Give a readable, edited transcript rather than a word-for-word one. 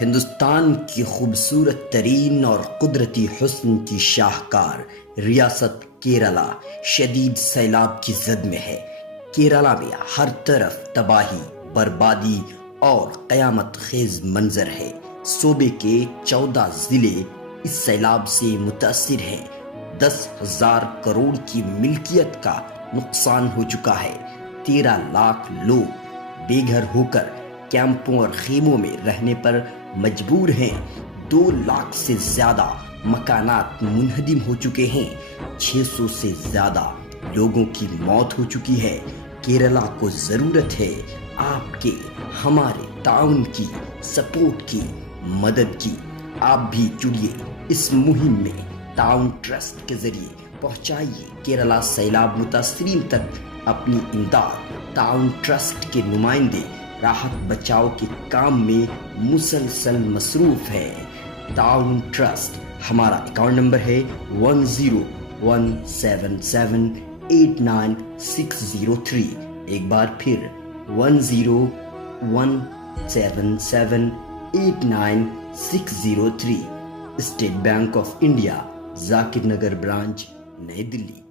ہندوستان کی خوبصورت ترین اور قدرتی حسن کی شاہکار ریاست کیرلا شدید سیلاب کی زد میں ہے۔ کیرلا میں ہر طرف تباہی، بربادی اور قیامت خیز منظر ہے۔ صوبے کے 14 ضلع اس سیلاب سے متاثر ہیں۔ 10,000 کروڑ کی ملکیت کا نقصان ہو چکا ہے۔ 13 لاکھ لوگ بے گھر ہو کر کیمپوں اور خیموں میں رہنے پر مجبور ہیں۔ 2 لاکھ سے زیادہ مکانات منہدم ہو چکے ہیں۔ 600 سے زیادہ لوگوں کی موت ہو چکی ہے۔ کیرلا کو ضرورت ہے آپ کے، ہمارے تعاون کی، سپورٹ کی، مدد کی۔ آپ بھی جڑیے اس مہم میں۔ تعاون ٹرسٹ کے ذریعے پہنچائیے کیرلا سیلاب متاثرین تک اپنی امداد۔ تعاون ٹرسٹ کے نمائندے راحت بچاؤ کے کام میں مسلسل مصروف ہیں۔ تعاون ٹرسٹ، ہمارا اکاؤنٹ نمبر ہے 1017789603۔ ایک بار پھر 1017789603۔ State bank of India, Zakir Nagar branch, نئی دلی۔